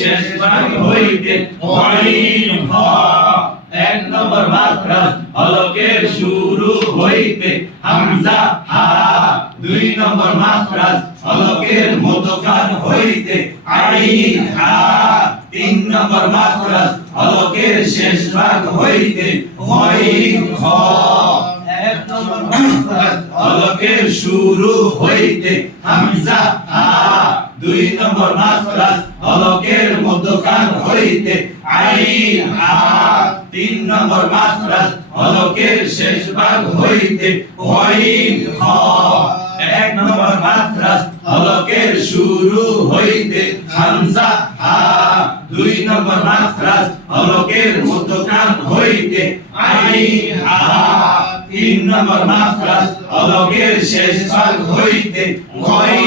শেষ ভাগ হইতে এক নম্বর শুরু হইতে হামজা হা দুই নম্বর মাখরাজ হলকের মধ্যখান হইতে আইন হা তিন নম্বর মাখরাজ হলকের শেষ ভাগ হইতে হলকের শুরু হইতে হামজা আ, দুই নম্বর মাখরাজ হলকের মধ্যখান হইতে আইন আ, তিন নম্বর মাখরাজ হলকের শেষ ভাগ হইতে আইন খ। এক নম্বর মাখরাজ হলকের শুরু হইতে হামজা আ, দুই নম্বর মাখরাজ হলকের মধ্যখান হইতে আইন আ। তিন নম্বর মাখরাজ হলকের শেষ ভাগ হইতে ভয়